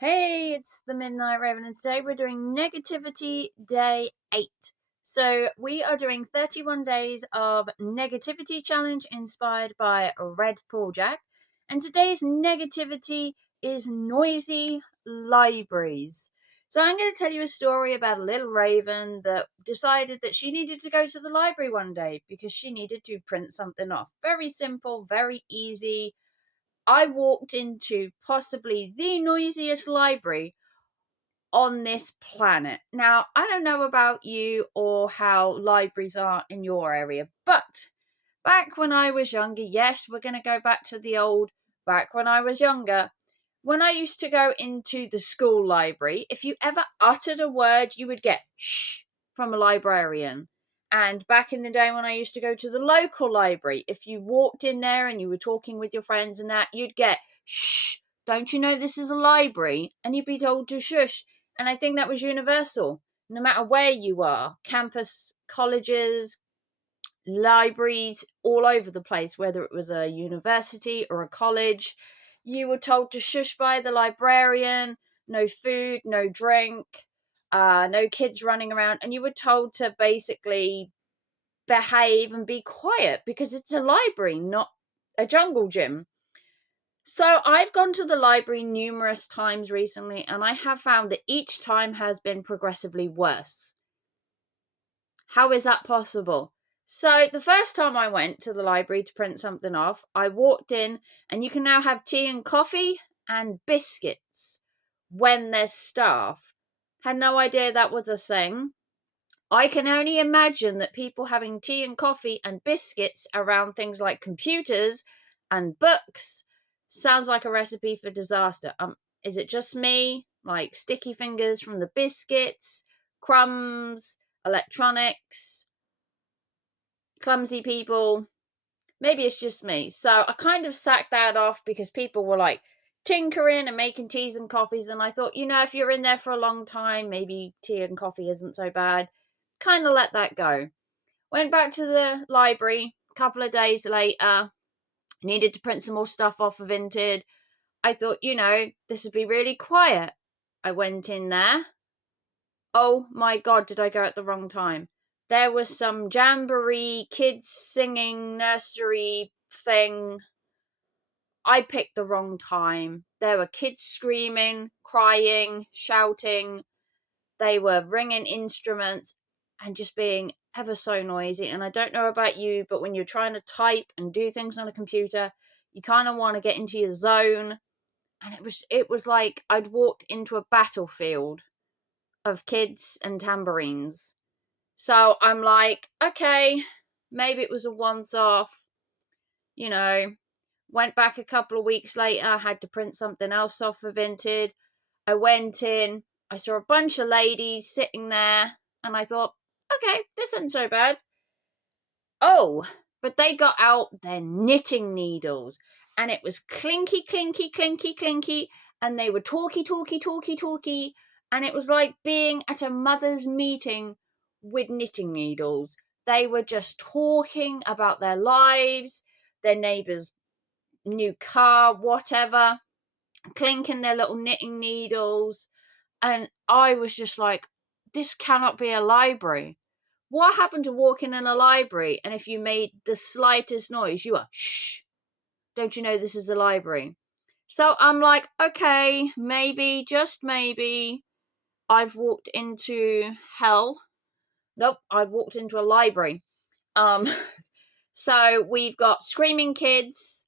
Hey, it's the Midnight Raven, and today we're doing Negativity Day 8. So, we are doing 31 days of Negativity Challenge inspired by Red Paul Jack. And today's negativity is noisy libraries. So, I'm going to tell you a story about a little raven that decided that she needed to go to the library one day because she needed to print something off. Very simple, very easy. I walked into possibly the noisiest library on this planet. Now, I don't know about you or how libraries are in your area, but back when I was younger, yes, we're going to go back to the old back when I was younger. When I used to go into the school library, if you ever uttered a word, you would get shh from a librarian. And back in the day when I used to go to the local library, if you walked in there and you were talking with your friends and that, you'd get shh. Don't you know this is a library? And you'd be told to shush. And I think that was universal, no matter where you are, campus, colleges, libraries, all over the place, whether it was a university or a college. You were told to shush by the librarian, no food, no drink, no kids running around, and you were told to basically behave and be quiet because it's a library, not a jungle gym. So I've gone to the library numerous times recently, and I have found that each time has been progressively worse. How is that possible? So the first time I went to the library to print something off, I walked in and you can now have tea and coffee and biscuits when there's staff. Had no idea that was a thing. I can only imagine that people having tea and coffee and biscuits around things like computers and books sounds like a recipe for disaster. Is it just me? Like sticky fingers from the biscuits, crumbs, electronics, clumsy people? Maybe it's just me. So I kind of sacked that off because people were like tinkering and making teas and coffees. And I thought, if you're in there for a long time, maybe tea and coffee isn't so bad. Kind of let that go. Went back to the library a couple of days later. Needed to print some more stuff off of Vinted. I thought, this would be really quiet. I went in there. Oh my God, did I go at the wrong time? There was some jamboree, kids singing, nursery thing. I picked the wrong time. There were kids screaming, crying, shouting. They were ringing instruments and just being ever so noisy. And I don't know about you, but when you're trying to type and do things on a computer, you kind of want to get into your zone. And it was like I'd walked into a battlefield of kids and tambourines. So I'm like, okay, maybe it was a once off, you know. Went back a couple of weeks later, had to print something else off of Vinted. I went in, I saw a bunch of ladies sitting there, and I thought, okay, this isn't so bad. Oh, but they got out their knitting needles, and it was clinky, clinky, clinky, clinky, and they were talky, talky, talky, talky, and it was like being at a mother's meeting with knitting needles. They were just talking about their lives, their neighbours' new car, whatever, clinking their little knitting needles. And I was just like, this cannot be a library. What happened to walking in a library and if you made the slightest noise, you are shh? Don't you know this is a library? So I'm like, okay, maybe, just maybe, I've walked into hell. Nope, I've walked into a library. Um, so we've got screaming kids,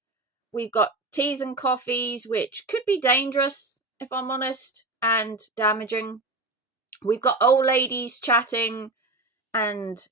we've got teas and coffees, which could be dangerous, if I'm honest, and damaging. We've got old ladies chatting and,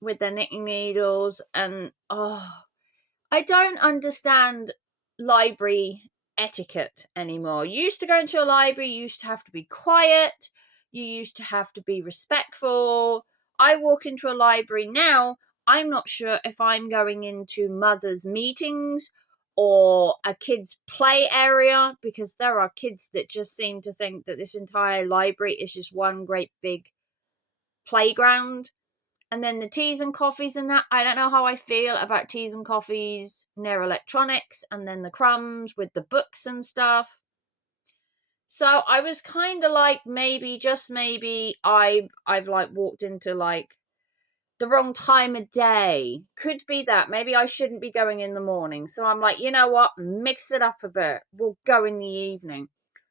with their knitting needles. And, I don't understand library etiquette anymore. You used to go into a library, you used to have to be quiet, you used to have to be respectful. I walk into a library now, I'm not sure if I'm going into mothers' meetings or a kids' play area, because there are kids that just seem to think that this entire library is just one great big playground. And then the teas and coffees and that, I don't know how I feel about teas and coffees near electronics, and then the crumbs with the books and stuff. So I was kind of like, maybe, just maybe, I've like walked into like the wrong time of day. Could be that. Maybe I shouldn't be going in the morning. So I'm like, you know what? Mix it up a bit. We'll go in the evening.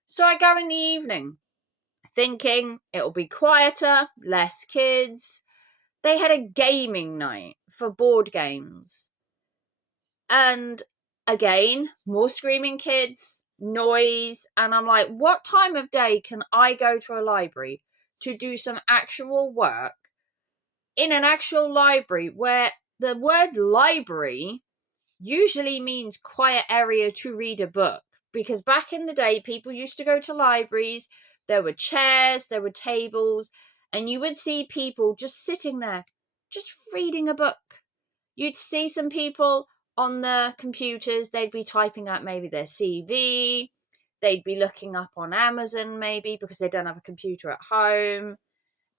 So I go in the evening, thinking it'll be quieter, less kids. They had a gaming night for board games. And again, more screaming kids, noise. And I'm like, what time of day can I go to a library to do some actual work in an actual library, where the word library usually means quiet area to read a book? Because back in the day, people used to go to libraries, there were chairs, there were tables, and you would see people just sitting there, just reading a book. You'd see some people on the computers, they'd be typing out maybe their CV, they'd be looking up on Amazon maybe because they don't have a computer at home.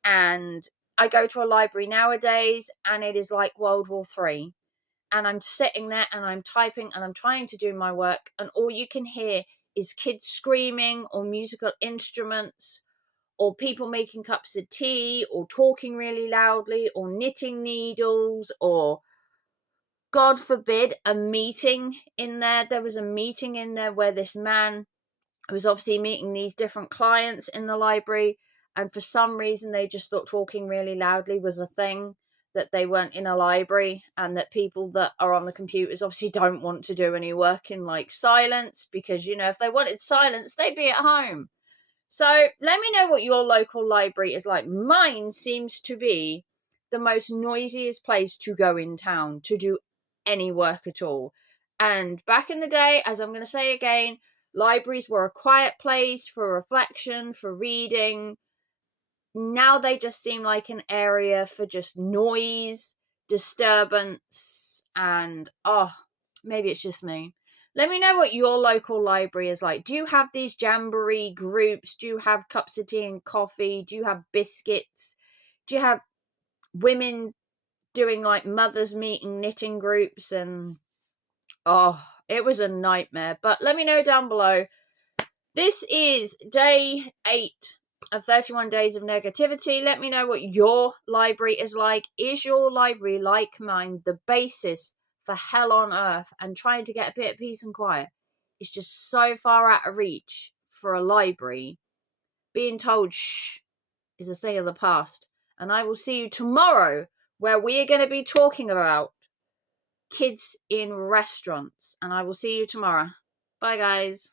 And I go to a library nowadays and it is like World War III. And I'm sitting there and I'm typing and I'm trying to do my work, and all you can hear is kids screaming, or musical instruments, or people making cups of tea, or talking really loudly, or knitting needles, or God forbid, a meeting in there. There was a meeting in there where this man was obviously meeting these different clients in the library, and for some reason they just thought talking really loudly was a thing, that they weren't in a library, and that people that are on the computers obviously don't want to do any work in like silence, because if they wanted silence they'd be at home. So let me know what your local library is like. Mine seems to be the most noisiest place to go in town to do any work at all. And back in the day, as I'm going to say again, libraries were a quiet place for reflection, for reading. Now they just seem like an area for just noise, disturbance, and maybe it's just me. Let me know what your local library is like. Do you have these jamboree groups? Do you have cups of tea and coffee? Do you have biscuits? Do you have women doing like mothers meeting knitting groups? And it was a nightmare. But let me know down below. This is day 8 of 31 days of negativity. Let me know what your library is like. Is your library, like mine, the basis for hell on earth? And trying to get a bit of peace and quiet is just so far out of reach for a library. Being told shh is a thing of the past. And I will see you tomorrow, where we are going to be talking about kids in restaurants. And I will see you tomorrow. Bye, guys.